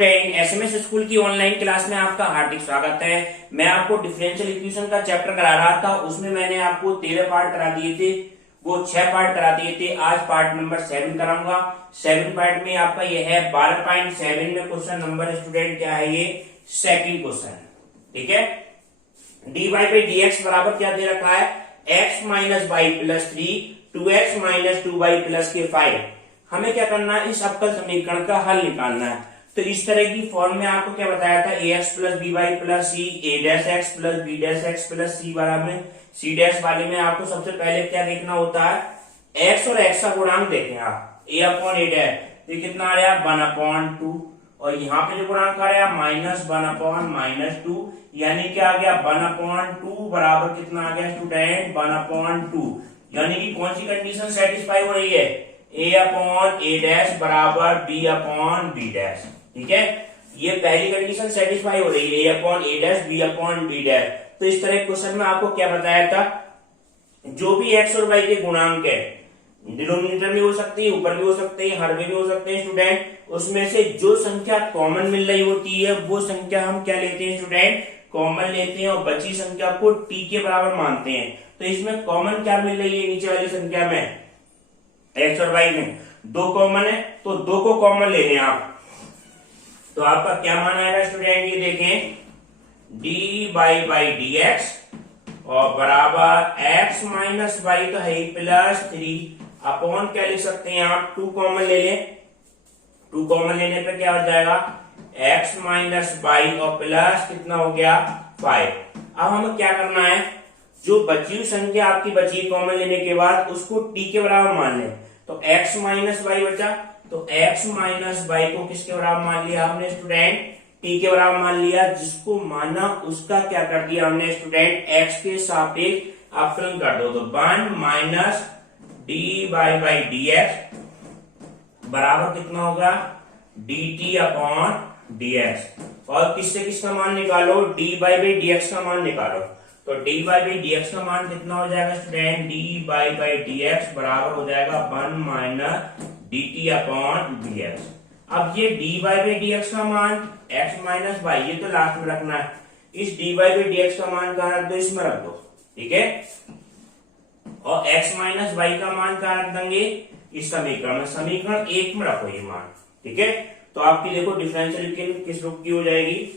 Student, SMS school की online class में आपका हार्दिक स्वागत है। मैं आपको डिफरेंशियल इक्वेशन का चैप्टर करा रहा था। उसमें मैंने आपको 13 पार्ट करा दिए थे, वो 6 पार्ट करा दिए थे। आज पार्ट नंबर 7 कराऊंगा। 7 पार्ट में आपका ये है 12.7 में क्वेश्चन नंबर स्टूडेंट क्या है, ये सेकंड क्वेश्चन। ठीक है, dy बाई डी एक्स बराबर क्या दे रखा है, x minus by plus 3 2x minus 2y plus के 5। हमें क्या करना है, इस अवकल समीकरण का हल निकालना है। तो इस तरह की फॉर्म में आपको क्या बताया था, ax plus B Y plus C, A dash X plus B dash X plus C बराबर सी डैश वाले में आपको सबसे पहले क्या देखना होता है, x और x का गुणांक देखें आप, a अपॉन ए डैश, ये कितना आ रहा है 1/2, और यहाँ पे जो गुणांक आ रहा है -1/-2, यानी क्या आ गया 1/2 बराबर कितना आ गया स्टूडेंट 1/2। यानी कि कौन सी कंडीशन सेटिस्फाई हो रही है, a अपॉन ए डैश बराबर b अपॉन बी डैश। ठीक है, ये पहली कंडीशन सेटिस्फाई हो रही है, a upon a dash b upon b dash. तो इस तरह क्वेश्चन में आपको क्या बताया था, जो भी x और y के गुणांक है, डिनोमिनेटर में हो सकती है, ऊपर भी हो सकते हैं, हर में भी हो सकते हैं स्टूडेंट, उसमें से जो संख्या कॉमन मिल रही होती है वो संख्या हम क्या लेते हैं स्टूडेंट, कॉमन लेते हैं, और बची संख्या को t के बराबर मानते हैं। तो इसमें कॉमन क्या मिल रही है, नीचे वाली संख्या में x और y में 2 कॉमन है, तो 2 को कॉमन ले लें आप, तो आपका क्या मान आएगा स्टूडेंट, ये देखें dy बाई डी एक्स और बराबर x माइनस वाई तो है प्लस 3 अपॉन क्या लिख सकते हैं आप, 2 कॉमन ले लें, 2 कॉमन लेने पे क्या हो जाएगा x माइनस वाई और प्लस कितना हो गया 5। अब हमें क्या करना है, जो बची हुई संख्या आपकी बची कॉमन लेने के बाद उसको t के बराबर मान लें। तो x माइनस वाई बचा, तो x माइनस वाई को किसके बराबर मान लिया हमने स्टूडेंट, t के बराबर मान लिया। जिसको माना उसका क्या कर दिया हमने स्टूडेंट, x के सापेक्ष अवकलन कर दो, तो 1 minus D by D x बराबर कितना होगा dt अपॉन डी एक्स। और किससे किसका मान निकालो, dy बाई डी एक्स का मान निकालो। तो dy बाई डी एक्स का मान कितना हो जाएगा student, dy by D x बराबर हो जाएगा 1 minus dt upon D x. अब ये dy बाई डी एक्स का मान x माइनस वाई, ये तो लास्ट में रखना है, इस dy बाई डी एक्स का मान कहाँ रख दो, इसमें रख दो। ठीक है, और x माइनस वाई का मान कहाँ रख देंगे, इस समीकरण में, समीकरण 1 में रखो ये मान। ठीक है, तो आपकी देखो डिफरेंशियल इक्वेशन किस रूप की हो जाएगी,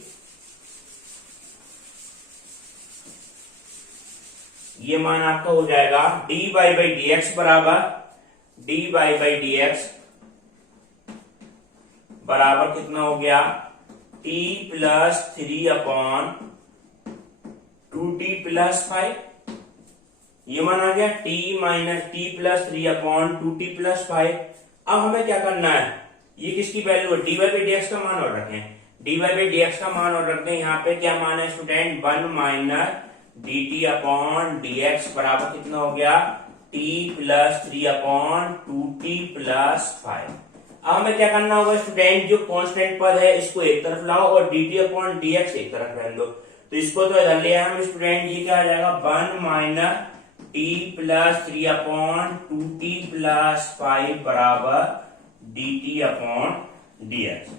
ये मान आपका हो जाएगा dy बाई डी एक्स बराबर dy बाई डी एक्स बराबर कितना हो गया t plus 3 upon 2t plus 5। ये मान आ गया t minus T plus 3 upon 2t plus 5। अब हमें क्या करना है, ये किसकी वैल्यू है, dy बाई डी एक्स का मान और रखें, dy बाई डी एक्स का मान और रखते हैं। यहाँ पे क्या मान है student, 1 minus dt upon D x बराबर कितना हो गया t plus 3 upon 2t plus 5। अब हमें क्या करना होगा स्टूडेंट, जो कांस्टेंट पद है इसको एक तरफ लाओ और dt अपॉन डी एक्स एक तरफ रहने दो। तो इसको तो इधर ले आए हम स्टूडेंट, ये क्या आ जाएगा 1 minus t plus 3 upon 2t plus 5 बराबर dt अपॉन डी एक्स।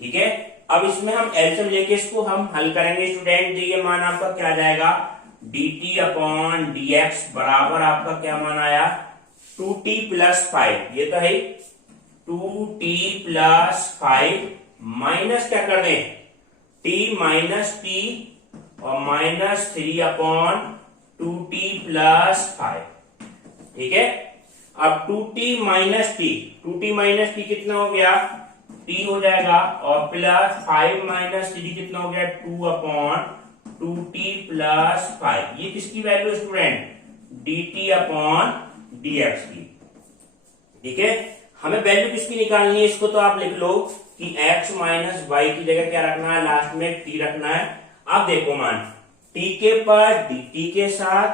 ठीक है, अब इसमें हम एलसीएम लेके इसको हम हल करेंगे स्टूडेंट। ये मान आपका क्या आ जाएगा, dt अपॉन डी एक्स बराबर आपका क्या मान आया 2t प्लस 5, ये तो है 2t प्लस 5 माइनस क्या कर दें t माइनस t और माइनस 3 अपॉन 2t प्लस 5। ठीक है, अब 2t माइनस t कितना हो गया t हो जाएगा, और प्लस 5 माइनस 3 कितना हो गया 2 अपॉन 2t प्लस 5। ये किसकी value student, dt upon dx की। ठीक है, हमें वैल्यू किसकी निकालनी है, इसको तो आप लिख लो कि x माइनस वाई की जगह क्या रखना है, लास्ट में t रखना है। अब देखो मान t के पर dt के साथ,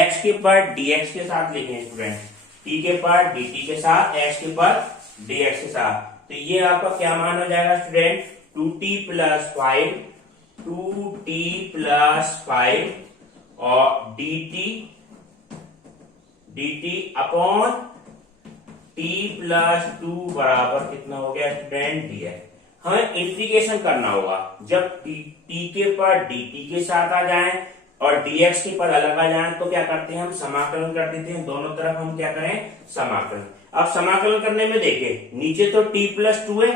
x के पर dx के साथ लिखें स्टूडेंट, t के पर dt के साथ, x के पर dx के साथ। तो ये आपका क्या मान हो जाएगा student, 2t plus 5 2t plus 5 और dt अपॉन t प्लस 2 बराबर कितना हो गया स्टूडेंट dx। हमें इंटीग्रेशन करना होगा। जब टी के पर dt के साथ आ जाए और dx के पर अलग आ जाए तो क्या करते हैं, हम समाकलन कर देते हैं। दोनों तरफ हम क्या करें, समाकलन। अब समाकलन करने में देखें, नीचे तो t प्लस 2 है,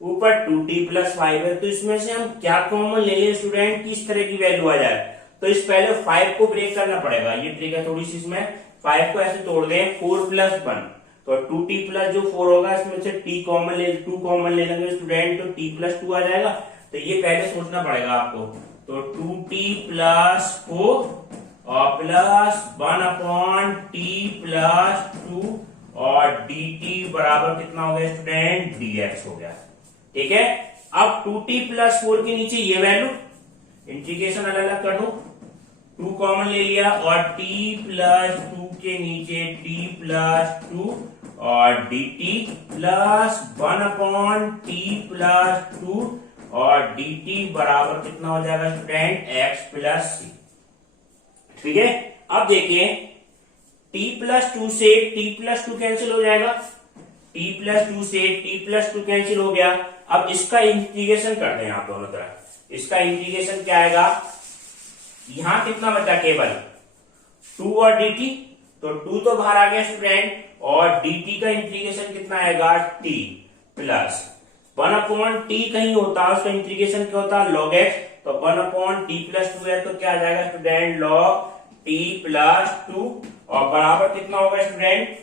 ऊपर 2t प्लस 5 है, तो इसमें से हम क्या कॉमन ले लें स्टूडेंट, किस तरह की वैल्यू आ जाए। तो इस पहले 5 को ब्रेक करना पड़ेगा, ये ट्रिक है थोड़ी सी। इसमें 5 को ऐसे तोड़ दें, 4 प्लस 1, तो 2t प्लस जो 4 होगा इसमें से t कॉमन ले, 2 कॉमन ले लेंगे स्टूडेंट, तो t प्लस 2 आ जाएगा। तो ये पहले सोचना पड़ेगा आपको। तो 2t प्लस 4 और प्लस 1 अपॉन t प्लस 2 और dt बराबर कितना हो गया स्टूडेंट, dx हो गया। ठीक है, अब 2t प्लस 4 के नीचे ये वैल्यू, इंटीग्रेशन अलग अलग कर दो, 2 कॉमन ले लिया और t प्लस 2 के नीचे t प्लस 2 और dt plus 1 upon t plus 2 और dt बराबर कितना हो जाएगा स्टूडेंट, x प्लस c। ठीक है, अब देखिए t प्लस 2 से t प्लस 2 कैंसिल हो जाएगा, t प्लस 2 से t प्लस 2 कैंसिल हो गया। अब इसका इंटीग्रेशन करते हैं आप दोनों तरफ। इसका इंटीग्रेशन क्या आएगा, यहां कितना बचा, केवल 2 और dt, तो 2 तो बाहर आ गया स्टूडेंट, और dt का इंटीग्रेशन कितना आएगा, t प्लस 1 अपॉन t कहीं होता है उसका इंटीग्रेशन क्या होता है, log x, तो 1 अपॉन t प्लस 2 है तो क्या आ जाएगा स्टूडेंट, log t प्लस 2 और बराबर कितना होगा स्टूडेंट,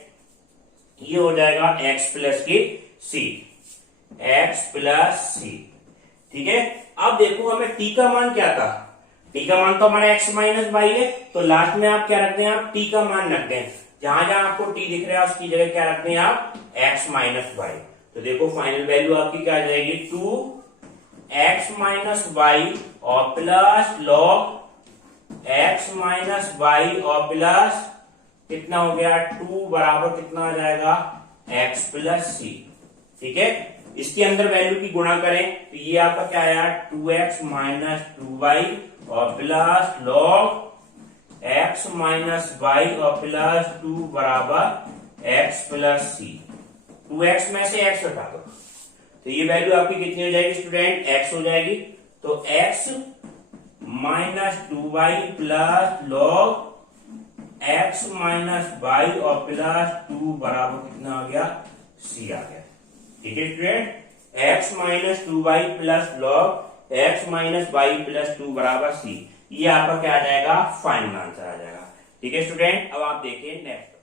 ये हो जाएगा x प्लस के c, x प्लस c। ठीक है, अब देखो हमें t का मान क्या था, t का मान तो हमारा x माइनस वाई है, तो लास्ट में आप क्या रखते हैं, आप t का मान रखते हैं। जहां जहां आपको t दिख रहा है उसकी जगह क्या रखते हैं आप, x माइनस वाई। तो देखो फाइनल वैल्यू आपकी क्या आ जाएगी, 2x माइनस वाई और plus log x minus y और प्लस कितना हो गया, 2 बराबर कितना आ जाएगा, x प्लस c। ठीक है, इसके अंदर वैल्यू की गुणा करें तो ये आपका क्या आया, 2x माइनस 2y और plus log x minus y और प्लस 2 बराबर x प्लस c। 2x में से x हटा दो तो ये वैल्यू आपकी कितनी हो जाएगी स्टूडेंट, x हो जाएगी। तो x minus 2y plus log x minus y और प्लस 2 बराबर कितना आ गया, c आ गया। ठीक है student, x minus 2y plus log x minus y plus 2 बराबर c, ये आपका क्या आ जाएगा, फाइनल आंसर आ जाएगा। ठीक है स्टूडेंट, अब आप देखिए नेक्स्ट।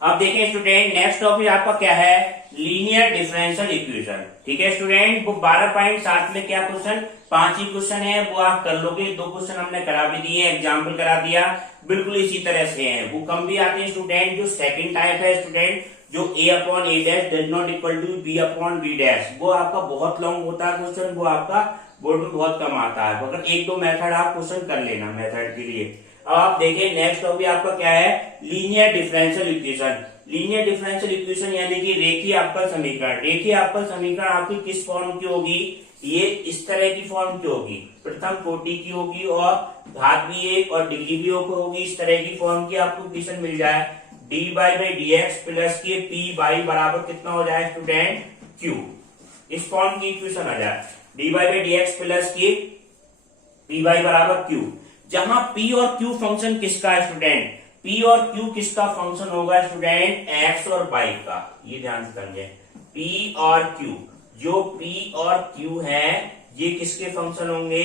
अब देखिए स्टूडेंट, नेक्स्ट टॉपिक आपका क्या है, लीनियर डिफरेंशियल इक्वेशन। ठीक है स्टूडेंट, वो 12.7 में क्या क्वेश्चन, 5 ही क्वेश्चन है, वो आप कर लोगे। 2 क्वेश्चन हमने करा भी दिए, एग्जाम्पल करा दिया, बिल्कुल इसी तरह से हैं। वो कम भी आते हैं स्टूडेंट। जो सेकंड टाइप है स्टूडेंट, जो a upon a dash does not equal to b upon b dash, वो आपका बहुत लॉन्ग होता है क्वेश्चन, वो आपका बोर्ड में बहुत कम आता है। मगर 1-2 मेथड आप क्वेश्चन कर लेना मेथड के लिए। अब आप देखिए नेक्स्ट टॉपिक आपका क्या है, linear differential equation. Linear differential equation यानी कि रेखीय अवकल समीकरण। रेखीय अवकल समीकरण आपकी किस फॉर्म की होगी, ये इस तरह की फॉर्म की होगी, प्रथम कोटि की होगी और घात भी 1 और डिग्री भी 1 होगी। इस तरह की फॉर्म की आपको इक्वेशन मिल जाए, dy बाई dx प्लस के पी बाई बराबर कितना हो जाए स्टूडेंट, q। इस फॉर्म की इक्वेशन आ जाए, dy बाई dx प्लस के पी बाई बराबर q। जहां p और q फंक्शन किसका है स्टूडेंट, p और q किसका फंक्शन होगा स्टूडेंट, x और y का। ये ध्यान से समझे, p और q, जो p और q है ये किसके फंक्शन होंगे,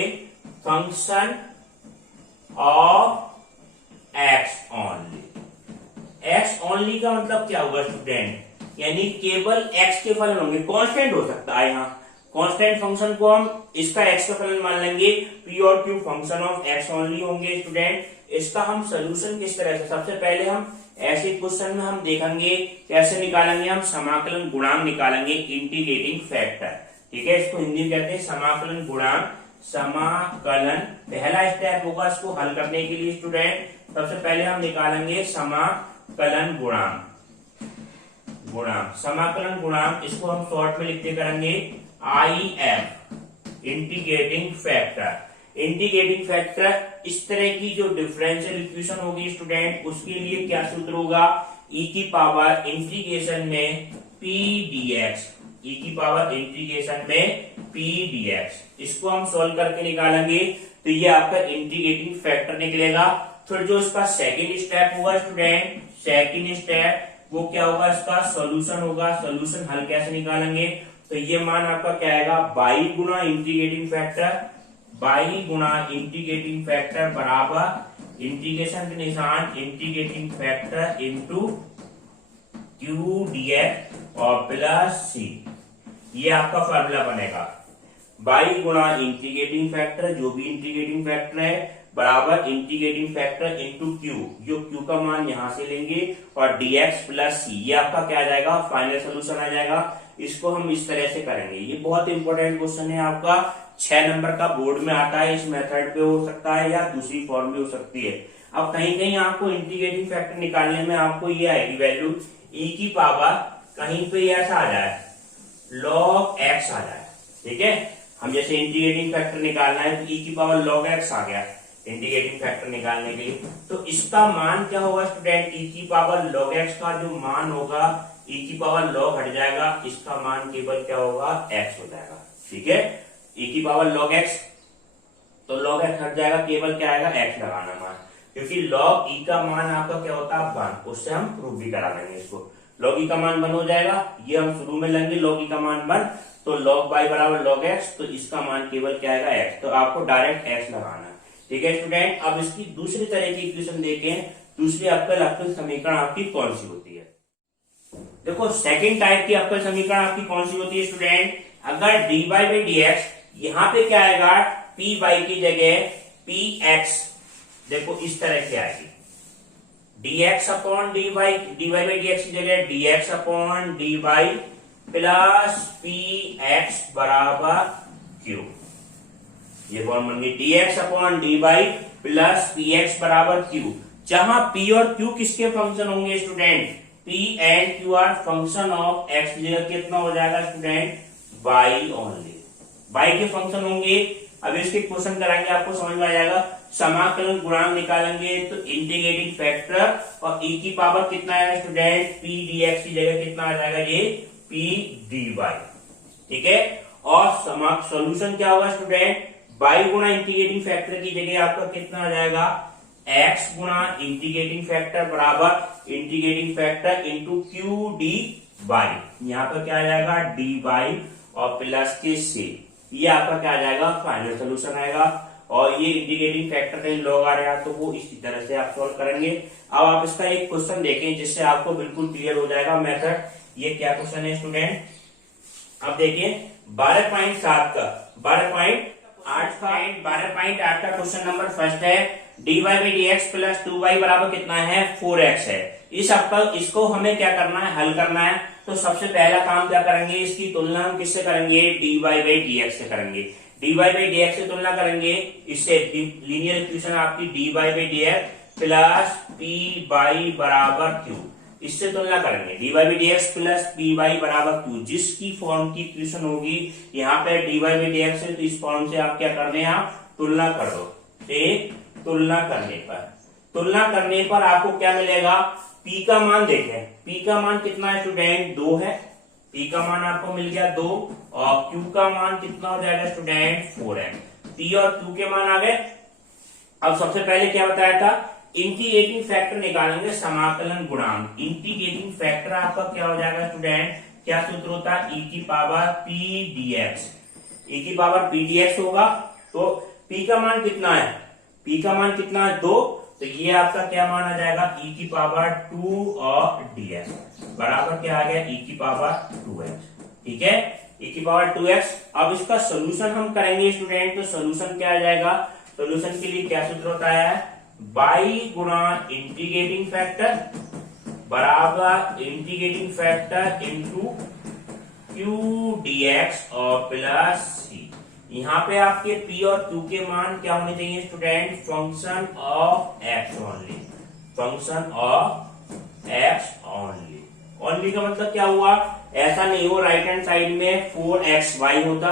function of x only. x only का मतलब क्या होगा स्टूडेंट, यानी केवल x के फलन होंगे। कांस्टेंट हो सकता है, यहाँ कांस्टेंट फंक्शन को हम इसका x का फलन मान लेंगे। p और q function of x only होंगे स्टूडेंट। इसका हम सोल्यूशन किस तरह से, सबसे पहले हम ऐसे क्वेश्चन में हम देखेंगे कैसे निकालेंगे, हम समाकलन गुणांक निकालेंगे, इंटीग्रेटिंग फैक्टर। ठीक है, इसको हिंदी में कहते हैं समाकलन गुणांक। समाकलन पहला स्टेप होगा इसको हल करने के लिए स्टूडेंट। सबसे पहले हम निकालेंगे समाकलन गुणांक। समाकलन गुणांक, इसको हम शॉर्ट में लिखते करेंगे IF, integrating factor. Integrating factor, इस तरह की जो डिफरेंशियल इक्वेशन होगी स्टूडेंट, उसके लिए क्या सूत्र होगा, e की पावर इंटीग्रेशन में p dx ई की पावर इंटीग्रेशन में पी डीएक्स, इसको हम सोल्व करके निकालेंगे तो ये आपका इंटीग्रेटिंग फैक्टर निकलेगा। फिर जो इसका सेकेंड स्टेप होगा स्टूडेंट, सेकेंड स्टेप वो क्या होगा, इसका सॉल्यूशन होगा। सॉल्यूशन हल कैसे निकालेंगे, तो ये मान आपका क्या आएगा, बाई गुना इंटीग्रेटिंग फैक्टर, बाई गुना इंटीग्रेटिंग फैक्टर बराबर इंटीग्रेशन के निशान integrating factor into q dx और प्लस सी, ये आपका फॉर्मूला बनेगा। बाई गुना इंटीग्रेटिंग फैक्टर, जो भी इंटीग्रेटिंग फैक्टर है, बराबर इंटीग्रेटिंग फैक्टर इंटू क्यू, जो क्यू का मान यहां से लेंगे, और डीएक्स प्लस सी, ये आपका क्या आ जाएगा, फाइनल सोल्यूशन आ जाएगा। इसको हम इस तरह से करेंगे। ये बहुत इंपॉर्टेंट क्वेश्चन है आपका, 6 नंबर का बोर्ड में आता है। इस मेथड पे हो सकता है या दूसरी फॉर्म भी हो सकती है। अब कहीं कहीं आपको इंटीग्रेटिंग फैक्टर निकालने में आपको ये आएगी वैल्यू ई की पावर, कहीं पे ऐसा आ जाए log x आ जाए, ठीक है। हम जैसे इंटीग्रेटिंग फैक्टर निकालना है तो ई की पावर log x आ गया इंटीग्रेटिंग फैक्टर निकालने के लिए, तो इसका मान क्या होगा स्टूडेंट, ई की पावर log x का जो मान होगा, ई की पावर log हट जाएगा, इसका मान केवल क्या होगा, x हो जाएगा, ठीक है। ई की पावर log x, तो log x हट जाएगा, केवल क्या आएगा, x लगाना मान, क्योंकि log e का मान आपका क्या होता है 1, उससे हम प्रूव भी करा लेंगे इसको। log e का मान 1 हो जाएगा, ये हम शुरू में लेंगे log e का मान 1, तो log y बराबर log x, तो इसका मान केवल क्या आएगा, x, तो आपको डायरेक्ट x लगाना है, ठीक है स्टूडेंट। अब इसकी दूसरी तरह की इक्वेशन देखें, दूसरी अवकल समीकरण आपकी कौन सी होती है। देखो सेकंड टाइप की अवकल समीकरण आपकी कौन सी होती है स्टूडेंट, अगर dy बाई dx, यहाँ पे क्या आएगा, py की जगह px, देखो इस तरह से आएगी, dx upon dy by dx की जगह dx upon dy plus px बराबर q, ये फॉर्म बन गई, dx upon dy plus px बराबर q, जहां p और q किसके फंक्शन होंगे student, p and q are function of x की जगह कितना हो जाएगा स्टूडेंट, y ओनली, y के फंक्शन होंगे। अब इसके क्वेश्चन कराएंगे, आपको समझ में आ जाएगा। समाकलन गुणांक निकालेंगे तो इंटीग्रेटिंग फैक्टर और e की पावर कितना आएगा स्टूडेंट, p dx की जगह कितना आ जाएगा, ये p dy, ठीक है। और सॉल्यूशन क्या होगा स्टूडेंट, y गुणा इंटीग्रेटिंग फैक्टर की जगह आपका कितना आ जाएगा, x गुणा इंटीग्रेटिंग फैक्टर बराबर integrating factor into q d y, यहाँ पर क्या आ जाएगा, डी वाई और प्लस के से, ये आपका क्या आ जाएगा, फाइनल सोल्यूशन आएगा। और ये इंटीग्रेटिंग फैक्टर कहीं लॉग आ रहा है तो वो इसी तरह से आप सॉल्व करेंगे। अब आप इसका एक क्वेश्चन देखें जिससे आपको बिल्कुल क्लियर हो जाएगा मेथड। ये क्या क्वेश्चन है स्टूडेंट, अब देखिए 12.7 का 12.8 का क्वेश्चन नंबर फर्स्ट है, dy by D x plus 2y बराबर कितना है, 4x है। इसको हमें क्या करना है, हल करना है। तो सबसे पहला काम क्या करेंगे, इसकी तुलना हम किससे करेंगे, dy बाई डी एक्स से करेंगे। dy बाई डी एक्स से तुलना करेंगे, इससे लीनियर इक्वेशन आपकी dy by D x plus P by बराबर क्यू, इससे तुलना करेंगे dy by D x plus P by बराबर क्यू, जिसकी फॉर्म की इक्वेशन होगी यहाँ पे dy बाई डी एक्स है, तो इस फॉर्म से आप क्या करने हैं, आप तुलना कर दो। तुलना करने पर आपको क्या मिलेगा, p का मान देखें, p का मान कितना है स्टूडेंट, 2 है, p का मान आपको मिल गया 2, और q का मान कितना हो जाएगा स्टूडेंट, 4 है। p और q के मान आ गए। अब सबसे पहले क्या बताया था, इंटीग्रेटिंग फैक्टर निकालेंगे, समाकलन गुणांक। इंटीग्रेटिंग फैक्टर आपका क्या हो जाएगा स्टूडेंट, क्या सूत्र होता है, e की पावर p dx, e की पावर p dx होगा। तो p का मान कितना है, p का मान कितना है, 2, तो ये आपका क्या मान आ जाएगा, e की पावर 2 और dx बराबर क्या आ गया, e की पावर 2x, ठीक है, e की पावर 2x। अब इसका सोल्यूशन हम करेंगे स्टूडेंट, तो सोल्यूशन क्या आ जाएगा, सोल्यूशन के लिए क्या सूत्र होता है, बाई गुणा इंटीग्रेटिंग फैक्टर बराबर integrating factor into Q dx और प्लस सी। यहाँ पे आपके p और q के मान क्या होने चाहिए student, function of x only, function of x only. Only का मतलब क्या हुआ, ऐसा नहीं हो राइट हैंड साइड में 4xy होता,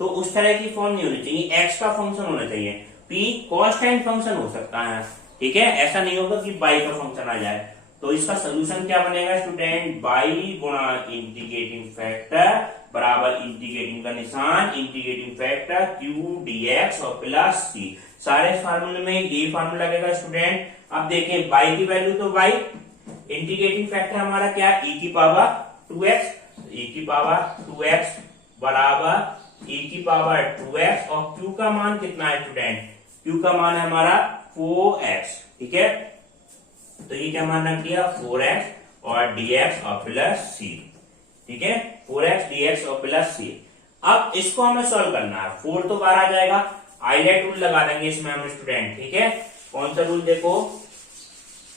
तो उस तरह की फॉर्म नहीं होनी चाहिए, x का फंक्शन होना चाहिए। p कांस्टेंट फंक्शन हो सकता है, ठीक है, ऐसा नहीं होगा कि y का फंक्शन आ जाए। तो इसका सोल्यूशन क्या बनेगा स्टूडेंट, बाई गुणा इंटीग्रेटिंग फैक्टर बराबर इंटीग्रेटिंग का निशान इंटीग्रेटिंग फैक्टर क्यू डीएक्स और प्लस सी। सारे फार्मूले में यही फार्मूला लगेगा स्टूडेंट। अब देखें बाई की वैल्यू तो बाई, इंटीग्रेटिंग फैक्टर हमारा क्या e की पावर 2x, e की पावर 2x बराबर e की पावर 2x और q का मान कितना है स्टूडेंट, q का मान है हमारा 4x। ठीक है, तो ये क्या मान रख दिया 4x और dx और प्लस c। ठीक है, 4x dx और प्लस c। अब इसको हमें सॉल्व करना है, 4 तो बाहर आ जाएगा, आइलेट रूल लगा देंगे इसमें हम स्टूडेंट। ठीक है, कौन सा रूल, देखो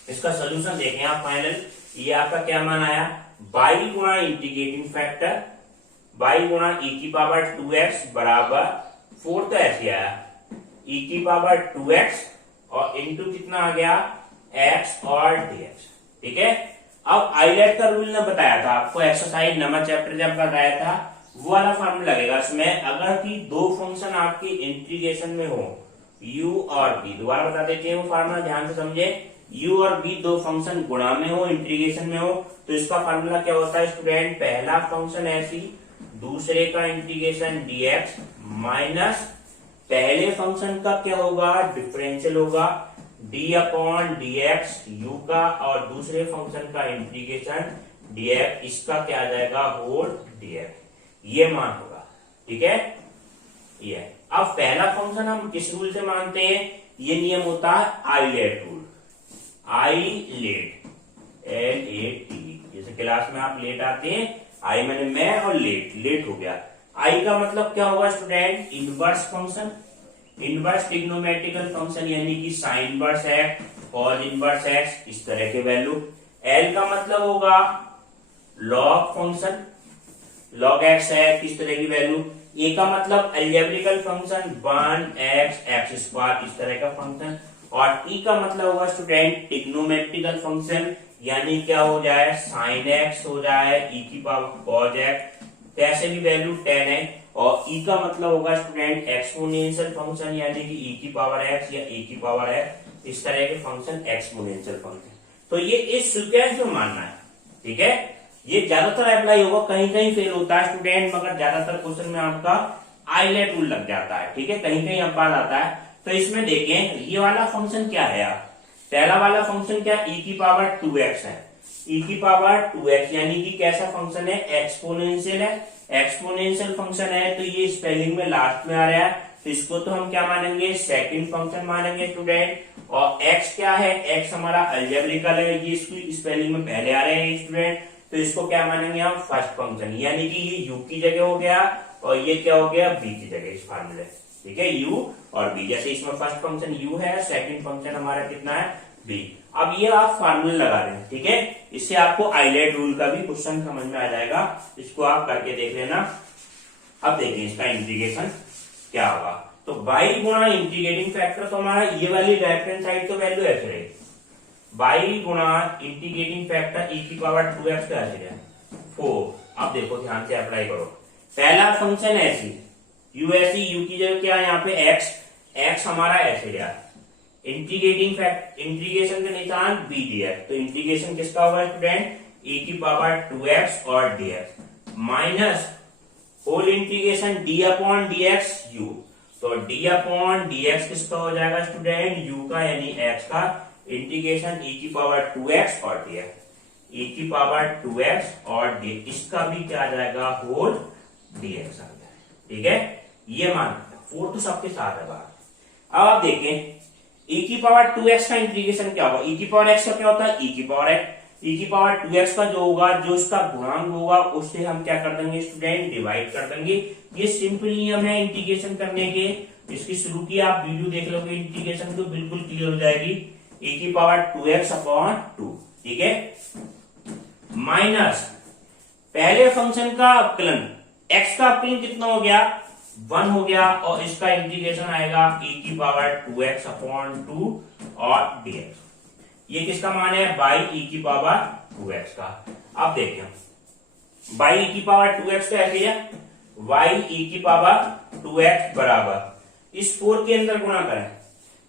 इसका सोल्यूशन देखें आप फाइनल। ये आपका क्या मान आया, बाई गुणा इंटीग्रेटिंग फैक्टर बाई गुणा e की पावर 2x बराबर 4 तो ऐसे आया e की पावर 2x और इंटू कितना आ गया x और dx। ठीक है, अब आइलेट का रूल ने बताया था आपको, एक्सरसाइज नंबर चैप्टर जब बताया था वो वाला फॉर्मूला लगेगा इसमें। अगर कि दो फंक्शन आपके इंटीग्रेशन में हो u और b, दोबारा बता देते हैं वो फार्मूला ध्यान से समझे, u और b दो फंक्शन गुणा में हो इंटीग्रेशन में हो तो इसका फार्मूला क्या होता है स्टूडेंट, पहला फंक्शन ऐसी दूसरे का इंटीग्रेशन dx माइनस पहले फंक्शन का क्या होगा डिफरेंशियल होगा d अपॉन dx u का और दूसरे फंक्शन का इंटीग्रेशन dx, इसका क्या आ जाएगा होल dx, ये मान होगा। ठीक है, ये अब पहला फंक्शन हम किस रूल से मानते हैं, ये नियम होता है आइलेट रूल, आइलेट LAT। जैसे क्लास में आप लेट आते हैं, आई मैंने मैं और लेट, लेट हो गया। आई का मतलब क्या होगा student, inverse function, inverse trigonometrical function यानी कि sine inverse x, cos inverse x, इस तरह के वैल्यू। एल का मतलब होगा लॉग फंक्शन, लॉग एक्स है किस तरह की वैल्यू। ए का मतलब अलजेब्रिकल फंक्शन 1x x स्क्वायर, इस तरह का फंक्शन। और ई का मतलब होगा स्टूडेंट ट्रिग्नोमेट्रिकल फंक्शन यानी क्या हो जाए साइन एक्स हो जाए ई की पावर कॉस एक्स, कैसे भी वैल्यू 10 है। और ई का मतलब होगा स्टूडेंट एक्सपोनेंशियल फंक्शन यानी कि ई की पावर एक्स या ए की पावर एक्स, इस तरह के फंक्शन एक्सपोनेंशियल फंक्शन। तो ये इस सीक्वेंस में मानना है। ठीक है, ये ज्यादातर अप्लाई होगा, कहीं कहीं फेल होता है स्टूडेंट, मगर ज्यादातर क्वेश्चन में आपका आइलेट रूल लग जाता है। ठीक है, कहीं कहीं अपवाद आता है। तो इसमें देखें ये वाला फंक्शन क्या है, आप पहला वाला फंक्शन क्या e की पावर 2x है, e की पावर 2x यानी कि कैसा फंक्शन है, एक्सपोनेंशियल है, एक्सपोनेंशियल फंक्शन है तो ये स्पेलिंग में लास्ट में आ रहा है तो इसको तो हम क्या मानेंगे सेकंड फंक्शन मानेंगे स्टूडेंट। और x क्या है, x हमारा अलजेब्रिकल है, ये इसकी स्पेलिंग में पहले आ रहे हैं स्टूडेंट, तो इसको क्या मानेंगे हम फर्स्ट फंक्शन, यानी कि ये u की जगह हो गया और ये क्या हो गया b की जगह इस फार्मूले। ठीक है, u और b, जैसे इसमें फर्स्ट फंक्शन u है, सेकंड फंक्शन हमारा कितना है b। अब ये आप फार्मूले लगा दें। ठीक है, इससे आपको आइलेट रूल का भी क्वेश्चन समझ में आ जाएगा, इसको आप करके देख लेना। अब देखिए इसका इंटीग्रेशन क्या होगा, तो बाई गुणा इंटीग्रेटिंग फैक्टर तो हमारा ये वाली लेफ्ट हैंड साइड तो वैल्यू ऐसे रहेगी, बाई गुणा इंटीग्रेटिंग फैक्टर e की पावर 2x का ऐसे है 4। अब देखो ध्यान से अप्लाई करो, पहला फंक्शन ऐसी u ऐसी, u की जगह क्या है यहाँ पे x, x हमारा ऐसे गया, इंटीग्रेशन के निशान b dx, तो इंटीग्रेशन किसका होगा स्टूडेंट e की पावर 2x और dx minus whole integration d upon dx u, तो d अपॉन dx किसका हो जाएगा स्टूडेंट u का यानी x का, इंटीग्रेशन e की पावर 2x और dx, e की पावर 2x और dx, इसका भी क्या आ जाएगा होल dx आ जाएगा। ठीक है, ये मान 4 तो सबके साथ है बात। अब आप देखें e की पावर 2x का इंटीग्रेशन क्या होगा, e की पावर x का क्या होता है e की पावर x, e की पावर 2x का जो होगा जो इसका गुणांक होगा उससे हम क्या कर देंगे स्टूडेंट डिवाइड कर देंगे। ये सिंपल नियम है इंटीग्रेशन करने के, इसकी शुरू की आप वीडियो देख लोगे इंटीग्रेशन तो बिल्कुल क्लियर हो जाएगी। e की पावर 2x अपॉन 2, ठीक है, माइनस पहले फंक्शन का अपकलन, x का अपकलन कितना हो गया 1 हो गया और इसका इंटीग्रेशन आएगा e की पावर 2x अपॉन 2 और dx, ये किसका मान है बाई e की पावर 2x का। अब देखें बाई e की पावर 2x का ऐसे है y e की पावर 2x बराबर इस 4 के अंदर गुणा करें,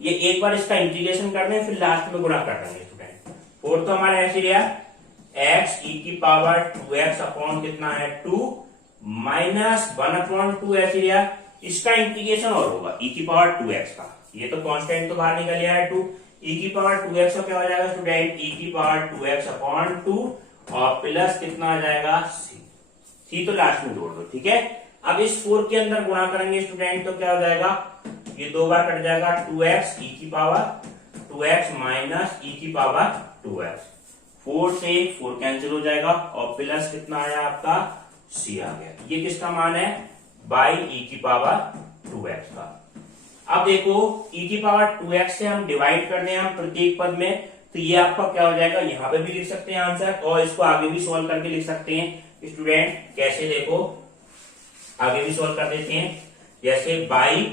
ये एक बार इसका इंटीग्रेशन कर दें फिर लास्ट में गुणा कर देंगे स्टूडेंट, 4 तो हमारा ऐसे रहा x e की पावर 2x अपॉन कितना है 2 माइनस 1/2 ऐसे रहा। इसका इंटीग्रेशन और होगा e की पावर 2x का, ये तो कांस्टेंट तो बाहर निकल गया है 2, e की पावर 2x का क्या हो जाएगा स्टूडेंट, e की पावर 2x अपॉन 2 और प्लस कितना आ जाएगा c तो लास्ट में जोड़ दो, ठीक है। अब इस 4 के अंदर गुणा करेंगे स्टूडेंट तो क्या हो जाएगा, ये 2 बार कट जाएगा 2x e की पावर 2x माइनस e की पावर 2x, 4 से 4 कैंसिल हो जाएगा और प्लस कितना आया आपका c आ गया। ये किसका मान है, बाई e की पावर 2x का। अब देखो e की पावर 2x से हम डिवाइड कर दें हम प्रत्येक पद में, तो ये आपका क्या हो जाएगा, यहाँ पे भी लिख सकते हैं आंसर और इसको आगे भी सोल्व करके लिख सकते हैं स्टूडेंट। कैसे, देखो आगे भी सोल्व कर देते हैं। जैसे बाई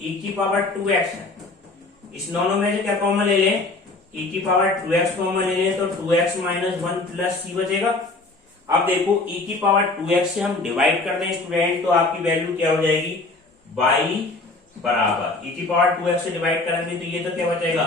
e की पावर 2x है, इस दोनों में से क्या कॉमन ले लें, e की पावर 2x कॉमन ले लें तो 2x माइनस 1 प्लस c बचेगा। अब देखो e की पावर 2x से हम डिवाइड कर दें स्टूडेंट तो आपकी वैल्यू क्या हो जाएगी, बाई बराबर e की पावर 2x से डिवाइड करेंगे तो ये तो क्या बचेगा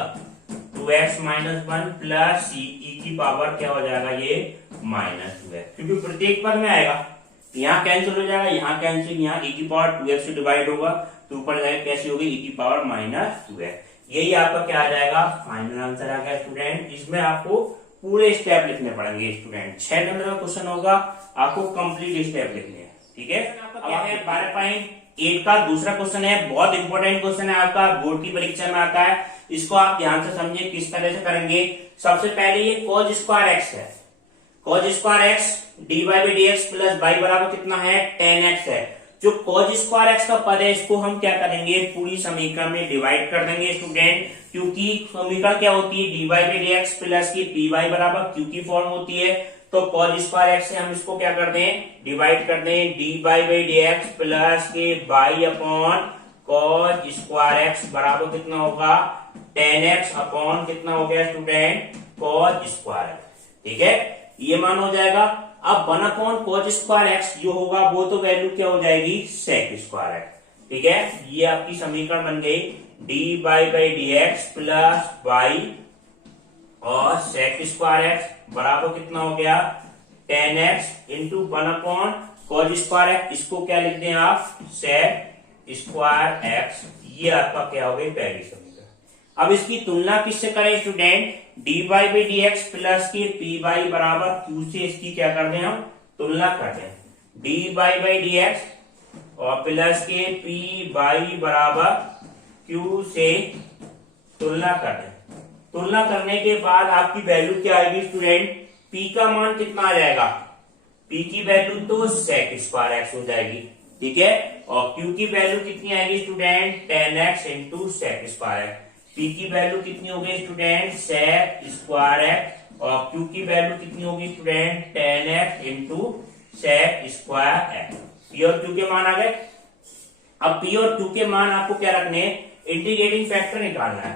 2x minus 1 plus c, e की पावर क्या हो जाएगा ये माइनस 2x, क्योंकि प्रत्येक पद में आएगा, यहाँ कैंसिल हो जाएगा, यहाँ कैंसिल, यहाँ e की पावर 2x से डिवाइड होगा तो ऊपर जाएगा कैसे होगी e की पावर माइनस 2x। यही आपका क्या आ जाएगा, फाइनल आंसर आ गया स्टूडेंट। इसमें आपको पूरे स्टेप लिखने पड़ेंगे स्टूडेंट, 6 नंबर का क्वेश्चन होगा, आपको कंप्लीट स्टेप लिखने हैं, ठीक है। अब क्या है 12.8 का दूसरा क्वेश्चन है, बहुत इंपॉर्टेंट क्वेश्चन है आपका, बोर्ड की परीक्षा में आता है, इसको आप ध्यान से समझिए किस तरह से करेंगे। सबसे पहले ये cos स्क्वायर x है, cos square x dy by dx plus y बराबर कितना है 10x है। जो cos स्क्वायर x का पद है इसको हम क्या करेंगे, पूरी समीकरण में डिवाइड कर देंगे स्टूडेंट, क्योंकि समीकरण क्या होती है dy बाई dx प्लस की py बराबर q की फॉर्म होती है, तो cos स्क्वायर x से हम इसको क्या कर दें, डिवाइड कर दें, dy बाई dx प्लस के y upon cos square x बराबर कितना होगा 10x अपॉन कितना हो गया स्टूडेंट cos स्क्वायर x, ठीक है, ये मान हो जाएगा। अब 1 अपॉन cos स्क्वायर x जो होगा वो तो वैल्यू क्या हो जाएगी sec स्क्वायर x, ठीक है। ये आपकी समीकरण बन गई dy by dx plus y और sec स्क्वायर x बराबर कितना हो गया 10x into 1 upon cos square x, इसको क्या लिख दें आप sec स्क्वायर x, ये आपका क्या हो गई पहली समीकरण। अब इसकी तुलना किससे करें student, dy by dx plus की py बराबर q से इसकी क्या कर दें हम तुलना कर दें, dy बाई dx और प्लस के py बराबर q से तुलना कर दें। तुलना करने के बाद आपकी वैल्यू क्या आएगी स्टूडेंट, p का मान कितना आ जाएगा, p की वैल्यू तो sec स्क्वायर x हो जाएगी, ठीक है, और q की वैल्यू कितनी आएगी student 10x into sec square x, p की वैल्यू कितनी होगी स्टूडेंट sec स्क्वायर x और q की वैल्यू कितनी होगी student 10x into sec square x। p और q के मान आ गए। अब p और q के मान आपको क्या रखने, इंटीग्रेटिंग फैक्टर निकालना है,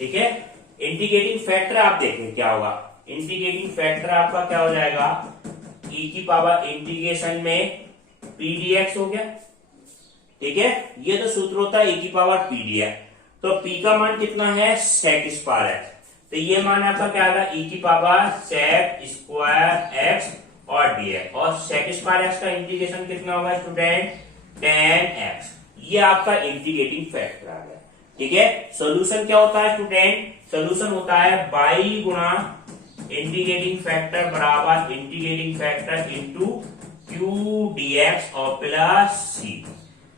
ठीक है। इंटीग्रेटिंग फैक्टर आप देखें क्या होगा, इंटीग्रेटिंग फैक्टर आपका क्या हो जाएगा e की पावर इंटीग्रेशन में p dx हो गया, ठीक है, ये तो सूत्र होता है e की पावर p dx, तो p का मान कितना है sec स्क्वायर x, तो ये मान आपका क्या आएगा e की पावर sec स्क्वायर x और dx, और sec स्क्वायर x का इंटीग्रेशन कितना होगा स्टूडेंट 10x, ये आपका इंटीग्रेटिंग फैक्टर आ गया, ठीक है। सॉल्यूशन क्या होता है स्टूडेंट, सॉल्यूशन होता है बाई गुणा इंटीग्रेटिंग फैक्टर बराबर integrating factor into q dx और प्लस c,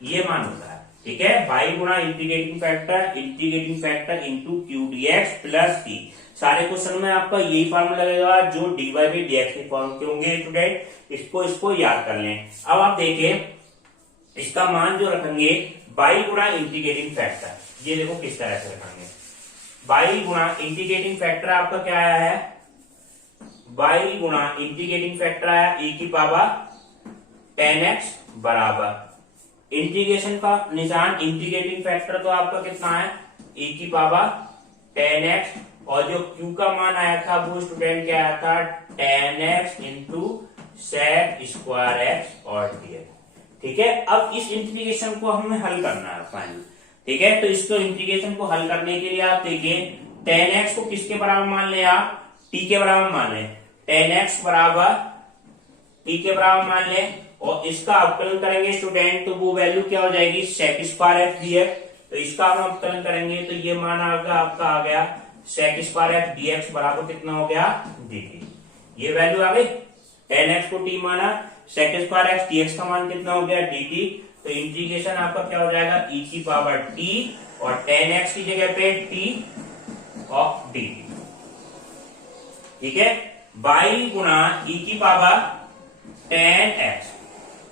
ये मान होता है, ठीक है, बाई गुणा integrating factor into q dx plus c। सारे क्वेश्चन में आपका यही फॉर्मूला लगेगा जो dy बाई dx के फॉर्म के होंगे स्टूडेंट, इसको याद कर लें। अब आप देखें इसका मान जो रखेंगे बाई गुणा इंटीग्रेटिंग फैक्टर, ये देखो किस तरह से रखेंगे, बाई गुणा इंटीग्रेटिंग फैक्टर आपका क्या आया है, बाई गुणा इंटीग्रेटिंग फैक्टर आया e की पावर 10x बराबर इंटीग्रेशन का निशान, इंटीग्रेटिंग फैक्टर तो आपका कितना है e की पावर 10x, और जो q का मान आया था वो स्टूडेंट क्या आया था 10x into sec square x और dx, ठीक है। अब इस इंटीग्रेशन को हमें हल करना है फाइनल, ठीक है, तो इसको इंटीग्रेशन को हल करने के लिए आप देखिए 10x को किसके बराबर मान ले आप टी के बराबर मान लें, टेन एक्स बराबर टी के बराबर मान लें, और इसका अवकलन करेंगे स्टूडेंट तो वो वैल्यू क्या हो जाएगी, सेक स्क्वायर एक्स डीएक्स। तो इसका हम अवकलन करेंगे तो ये मान आपका आ गया सेक स्क्वायर एक्स डीएक्स बराबर कितना हो गया, dt। ये वैल्यू आ गई, टेन एक्स को टी माना, सेक स्क्वायर एक्स डीएक्स का मान कितना हो गया, dt। तो इंटीग्रेशन आपका क्या हो जाएगा, e की पावर t और टेन एक्स की जगह पे t ऑफ dt। ठीक है, बाई गुणा e की पावर टेन एक्स,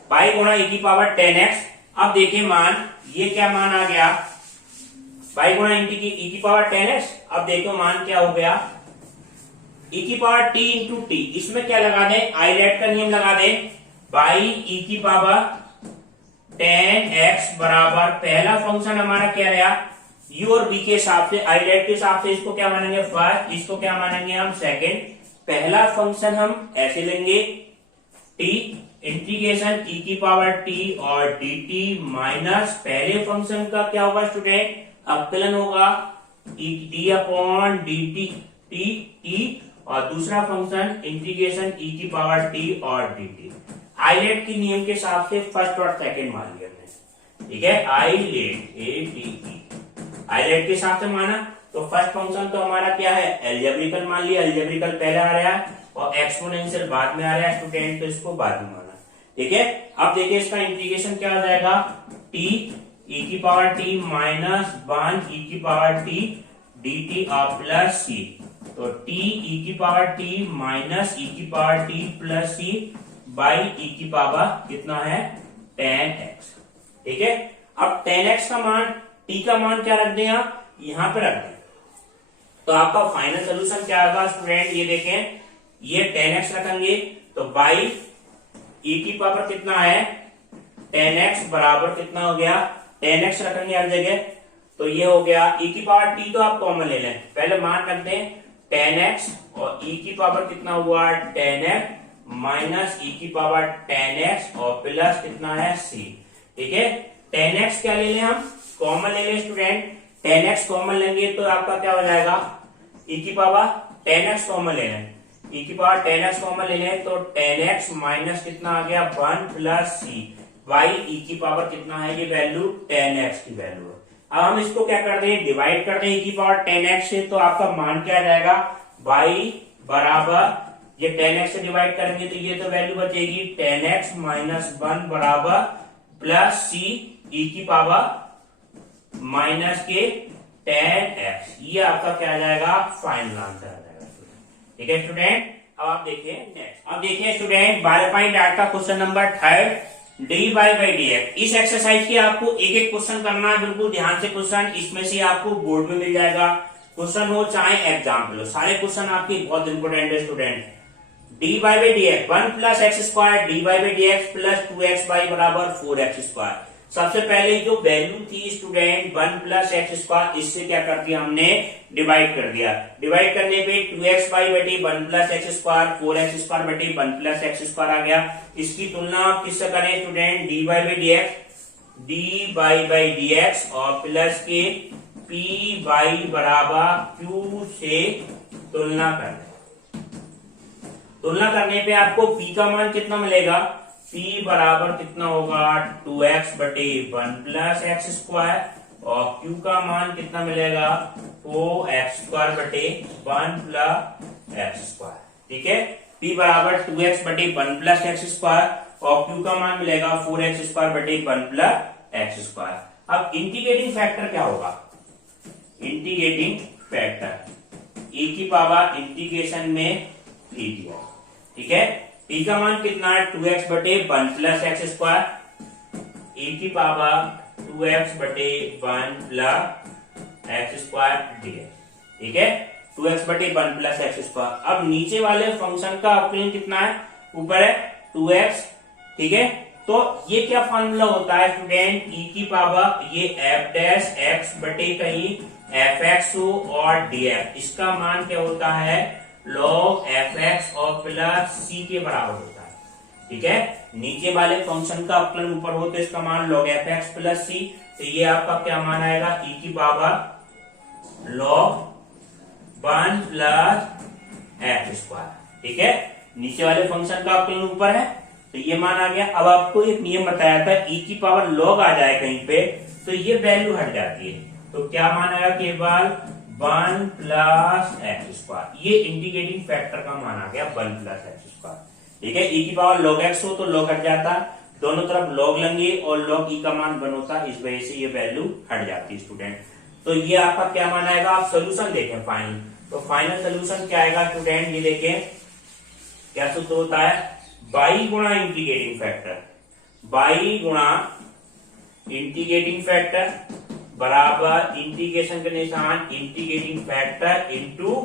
बाई गुणा e की पावर टेन एक्स। अब देखिए मान, ये क्या मान आ गया, बाई गुणा e की पावर टेन एक्स। अब देखो मान क्या हो गया, e की पावर t इंटू टी, इसमें क्या लगा दें, आइलेट का नियम लगा दें, बाई e की पावर टेन एक्स बराबर पहला फंक्शन हमारा क्या रहा, u और v के हिसाब से, आइलेट के हिसाब से इसको क्या मानेंगे फर्स्ट, इसको क्या मानेंगे हम सेकंड। पहला फंक्शन हम ऐसे लेंगे t इंटीग्रेशन e की पावर t और dt माइनस पहले फंक्शन का क्या होगा स्टूडेंट, अवकलन होगा टी अपॉन dt t, और दूसरा फंक्शन इंटीग्रेशन e की पावर t और dt। आइलेट के नियम के हिसाब से फर्स्ट और सेकंड मान लिया हमने। ठीक है, आइलेट आइलेट के हिसाब से माना तो फर्स्ट फंक्शन तो हमारा क्या है, एल्जेब्रिकल मान लिया, एल्जेब्रिकल पहले आ रहा है और एक्सपोनेंशियल बाद में आ रहा है स्टूडेंट, तो इसको बाद में माना। ठीक है, अब देखिए इसका इंटीग्रेशन क्या हो जाएगा, t e की पावर t माइनस 1 e की पावर t dt और प्लस c। तो t e की पावर t माइनस e की power t plus c by e की पावर कितना है, टेन एक्स। ठीक है, अब टेन एक्स का मान, t का मान क्या रख दें आप, यहां पे रख दें, तो आपका फाइनल सोल्यूशन क्या होगा स्टूडेंट, ये देखें, ये टेन एक्स रखेंगे तो बाई e की पावर कितना है, टेन एक्स बराबर कितना हो गया, टेन एक्स रखेंगे हर जगह, तो ये हो गया e की पावर t, तो आप कॉमन ले लें, पहले मान रख दें टेन एक्स और e की पावर कितना हुआ, टेन एक्स माइनस e की पावर टेन एक्स और प्लस कितना है c। ठीक है, टेन एक्स क्या ले लें हम, कॉमन ले लें स्टूडेंट, टेन एक्स कॉमन लेंगे तो आपका क्या हो जाएगा, e की पावर टेन एक्स कॉमन ले लें, e की पावर टेन एक्स कॉमन ले लें तो टेन एक्स माइनस कितना आ गया, 1 प्लस c बाई e की पावर कितना है, ये वैल्यू टेन एक्स की वैल्यू है। अब हम इसको क्या कर दें, डिवाइड कर दें e की पावर टेन एक्स से, तो आपका मान क्या जाएगा, बाई बराबर ये टेन एक्स से डिवाइड करेंगे तो ये तो वैल्यू बचेगी टेन एक्स माइनस 1 बराबर प्लस c e की पावर माइनस के टेन एक्स। ये आपका क्या आ जाएगा, फाइनल आंसर आ जाएगा। ठीक है स्टूडेंट, अब आप देखिए नेक्स्ट, अब देखिए स्टूडेंट 12.8 का question number third, D by by D x. इस एक्सरसाइज की आपको एक एक क्वेश्चन करना है, बिल्कुल ध्यान से क्वेश्चन, इसमें से आपको बोर्ड में मिल जाएगा, क्वेश्चन हो चाहे एग्जाम्पल हो, सारे क्वेश्चन आपके बहुत इंपोर्टेंट है student. D by by D x, 1 plus x square D by by D x plus 2x by बराबर 4x स्क्वायर। सबसे पहले जो वैल्यू थी स्टूडेंट 1 प्लस एक्स स्क्वायर, इससे क्या कर दिया हमने, डिवाइड कर दिया, डिवाइड करने पे 2x बाई बटे 1 plus x square 4x square बटे 1 प्लस एक्स स्क्वायर आ गया। इसकी तुलना आप किससे करें student, D by by D x, D by by D x और प्लस के p बाई बराबर q से तुलना कर, तुलना करने पे आपको p का मान कितना मिलेगा, p बराबर कितना होगा 2x बटे 1 प्लस एक्स स्क्वायर और q का मान कितना मिलेगा 4x स्क्वायर बटे 1 प्लस एक्स स्क्वायर। ठीक है, p बराबर 2x बटे 1 प्लस एक्स स्क्वायर और q का मान मिलेगा 4x स्क्वायर बटे 1 प्लस एक्स स्क्वायर। अब इंटीग्रेटिंग फैक्टर क्या होगा, इंटीग्रेटिंग फैक्टर e की पावर इंटीग्रेशन में p दिया। ठीक है, p का मान कितना है 2x बटे 1 प्लस एक्स स्क्वायर, e की पावर 2x बटे 1 प्लस एक्स स्क्वायर dx। ठीक है, 2x बटे 1 प्लस एक्स स्क्वायर। अब नीचे वाले फंक्शन का अवकलन कितना है, ऊपर है 2x। ठीक है, तो ये क्या फॉर्मूला होता है स्टूडेंट, e की पावर ये f डैश x बटे कहीं fx हो और df, इसका मान क्या होता है log fx और प्लस c के बराबर होता है। ठीक है, नीचे वाले फंक्शन का अवकलन ऊपर हो तो इसका मान log fx प्लस c, तो ये आपका क्या मान आएगा e की power log 1 plus x square. ठीक है, नीचे वाले फंक्शन का अपने ऊपर है तो ये मान आ गया। अब आपको एक नियम बताया था, e की पावर log आ जाए कहीं पे तो ये वैल्यू हट जाती है, तो क्या मान आएगा केवल 1 प्लस एक्स स्क्वायर। ये इंटीग्रेटिंग फैक्टर का मान आ गया 1 प्लस एक्स स्क्वायर। ठीक है, e की पावर log x हो तो log हट जाता, दोनों तरफ log लेंगे और log e का मान 1 होता, इस वजह से ये वैल्यू हट जाती है स्टूडेंट। तो ये आपका क्या मान आएगा, आप सोल्यूशन देखें फाइनल, तो फाइनल सोल्यूशन क्या आएगा स्टूडेंट, ये देखें क्या सूत्र होता है, बाई गुणा इंटीग्रेटिंग फैक्टर, बाई गुणा इंटीग्रेटिंग फैक्टर बराबर इंटीग्रेशन का निशान integrating factor into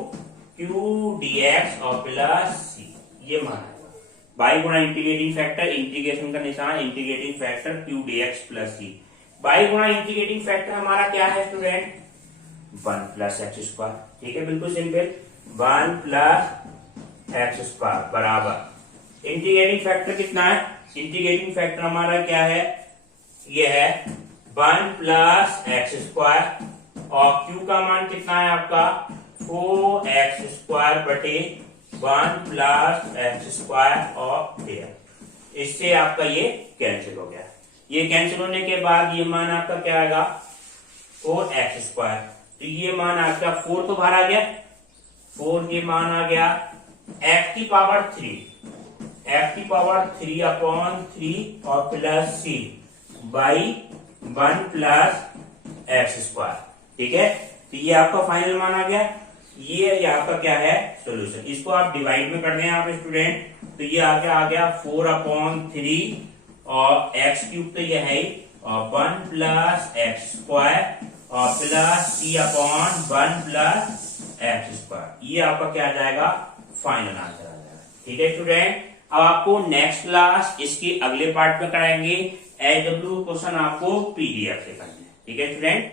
q dx और प्लस सी, ये मान आएगा। बाई गुणा इंटीग्रेटिंग फैक्टर, इंटीग्रेशन का निशान integrating factor q dx plus c. Y गुणा इंटीग्रेटिंग फैक्टर हमारा क्या है स्टूडेंट, 1 प्लस एक्स स्क्वायर। ठीक है, बिल्कुल सिंपल, 1 प्लस एक्स स्क्वायर बराबर इंटीग्रेटिंग फैक्टर कितना है, इंटीग्रेटिंग फैक्टर हमारा क्या है, ये है 1 प्लस एक्स स्क्वायर और क्यू का मान कितना है आपका 4x स्क्वायर बटे 1 प्लस एक्स स्क्वायर और डेयर। इससे आपका ये कैंसिल हो गया। ये कैंसिल होने के बाद ये मान आपका क्या आएगा 4x स्क्वायर, तो ये मान आपका 4 तो बाहर आ गया, 4 ये मान आ गया x की पावर 3, x की पावर 3 अपॉन 3 और plus c by 1 plus x square. ठीक है, तो ये आपका फाइनल मान आ गया। ये आपका क्या है सोल्यूशन, इसको आप डिवाइड में कर दें आप स्टूडेंट, तो ये आ गया 4 अपॉन 3 और एक्स क्यूब तो ये है और 1 प्लस एक्स स्क्वायर और प्लस सी अपॉन 1 प्लस एक्स स्क्वायर। ये आपका क्या आ जाएगा फाइनल आंसर आ जाएगा। ठीक है स्टूडेंट, अब आपको नेक्स्ट क्लास इसके अगले पार्ट में कराएंगे, एचडब्ल्यू क्वेश्चन आपको पीडीएफ से करना है। ठीक है स्टूडेंट।